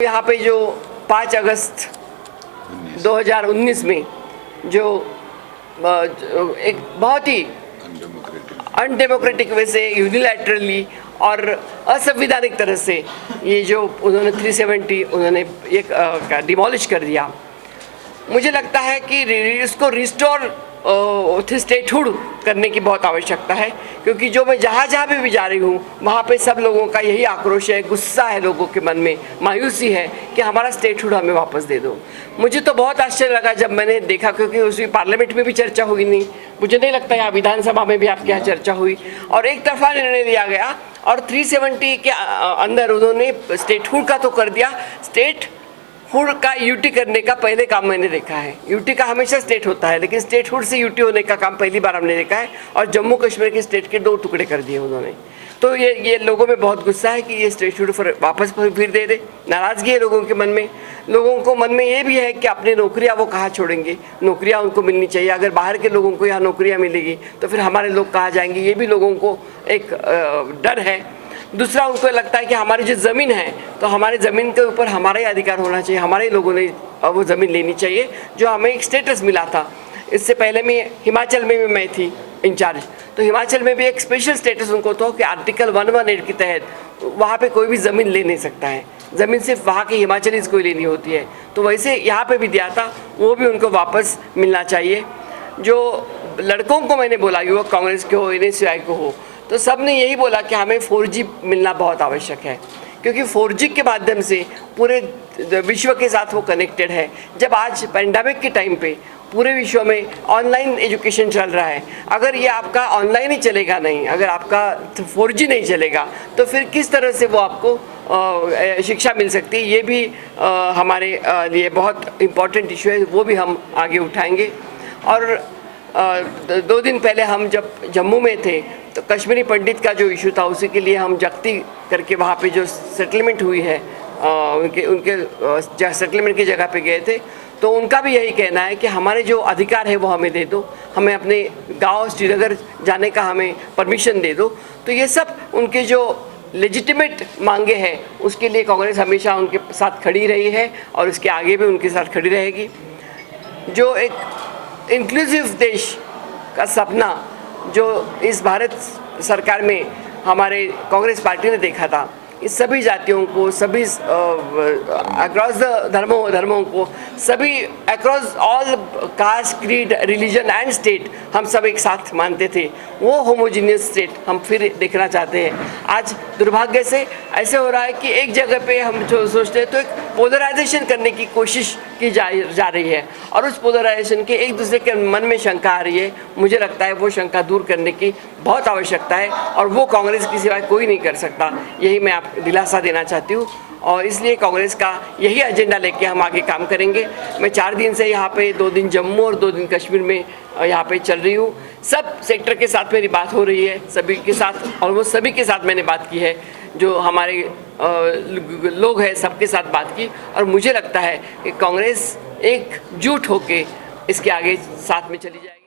यहाँ पे जो 5 अगस्त 2019 में जो एक बहुत ही अनडेमोक्रेटिक वे से यूनिलैटरली और असंवैधानिक तरह से ये जो उन्होंने 370 उन्होंने एक डिमोलिश कर दिया। मुझे लगता है कि इसको रिस्टोर स्टेटहुड करने की बहुत आवश्यकता है, क्योंकि जो मैं जहाँ भी जा रही हूँ वहाँ पे सब लोगों का यही आक्रोश है, गुस्सा है, लोगों के मन में मायूसी है कि हमारा स्टेटहुड हमें वापस दे दो। मुझे तो बहुत आश्चर्य लगा जब मैंने देखा, क्योंकि उसी पार्लियामेंट में भी चर्चा हुई नहीं, मुझे नहीं लगता यहाँ विधानसभा में भी आपके यहाँ चर्चा हुई, और एक तरफा निर्णय लिया गया और 370 के अंदर उन्होंने स्टेटहुड का तो कर दिया। स्टेटहुड का यूटी करने का पहले काम मैंने देखा है। यूटी का हमेशा स्टेट होता है, लेकिन स्टेटहुड से यूटी होने का काम पहली बार हमने देखा है, और जम्मू कश्मीर के स्टेट के 2 टुकड़े कर दिए उन्होंने। तो ये लोगों में बहुत गुस्सा है कि ये स्टेटहुड वापस फिर दे दे। नाराज़गी है लोगों के मन में। लोगों को मन में ये भी है कि अपनी नौकरियाँ वो कहाँ छोड़ेंगे, नौकरियाँ उनको मिलनी चाहिए। अगर बाहर के लोगों को यहाँ नौकरियाँ मिलेगी तो फिर हमारे लोग कहाँ जाएंगे, ये भी लोगों को एक डर है। दूसरा, उनको लगता है कि हमारी जो ज़मीन है तो हमारे ज़मीन के ऊपर हमारा ही अधिकार होना चाहिए, हमारे लोगों ने वो ज़मीन लेनी चाहिए जो हमें एक स्टेटस मिला था। इससे पहले मैं हिमाचल में भी मैं थी इंचार्ज, तो हिमाचल में भी एक स्पेशल स्टेटस उनको था कि आर्टिकल 118 के तहत वहाँ पे कोई भी ज़मीन ले नहीं सकता है, ज़मीन सिर्फ वहाँ के हिमाचलीज़ को ही लेनी होती है। तो वैसे यहाँ पे भी दिया था, वो भी उनको वापस मिलना चाहिए। जो लड़कों को मैंने बोला, युवक कांग्रेस के हो, NSUI को हो, तो सब ने यही बोला कि हमें 4G मिलना बहुत आवश्यक है, क्योंकि 4G के माध्यम से पूरे विश्व के साथ वो कनेक्टेड है। जब आज पैंडेमिक के टाइम पे पूरे विश्व में ऑनलाइन एजुकेशन चल रहा है, अगर ये आपका ऑनलाइन ही चलेगा नहीं, अगर आपका 4G नहीं चलेगा, तो फिर किस तरह से वो आपको शिक्षा मिल सकती है। ये भी हमारे लिए बहुत इम्पॉर्टेंट इशू है, वो भी हम आगे उठाएंगे। और 2 दिन पहले हम जब जम्मू में थे तो कश्मीरी पंडित का जो इशू था, उसी के लिए हम जगती करके वहाँ पे जो सेटलमेंट हुई है, उनके सेटलमेंट की जगह पे गए थे, तो उनका भी यही कहना है कि हमारे जो अधिकार है वो हमें दे दो, हमें अपने गांव श्रीनगर जाने का हमें परमिशन दे दो। तो ये सब उनके जो लेजिटिमेट मांगे हैं, उसके लिए कांग्रेस हमेशा उनके साथ खड़ी रही है और इसके आगे भी उनके साथ खड़ी रहेगी। जो एक इंक्लूसिव देश का सपना जो इस भारत सरकार में हमारे कांग्रेस पार्टी ने देखा था, इस सभी जातियों को, सभी अक्रॉस द धर्मों को, सभी across all cast, creed, religion and state, हम सब एक साथ मानते थे, वो होमोजीनियस स्टेट हम फिर देखना चाहते हैं। आज दुर्भाग्य से ऐसे हो रहा है कि एक जगह पे हम जो सोचते हैं तो एक पोलराइजेशन करने की कोशिश की जा रही है, और उस पोलराइजेशन के एक दूसरे के मन में शंका आ रही है। मुझे लगता है वो शंका दूर करने की बहुत आवश्यकता है, और वो कांग्रेस की सिवाय कोई नहीं कर सकता। यही मैं आपको दिलासा देना चाहती हूँ, और इसलिए कांग्रेस का यही एजेंडा लेके हम आगे काम करेंगे। मैं 4 दिन से यहाँ पे 2 दिन जम्मू और 2 दिन कश्मीर में यहाँ पे चल रही हूँ। सब सेक्टर के साथ मेरी बात हो रही है, सभी के साथ, ऑलमोस्ट सभी के साथ मैंने बात की है, जो हमारे लोग हैं सबके साथ बात की, और मुझे लगता है कि कांग्रेस एकजुट होके इसके आगे साथ में चली जाए।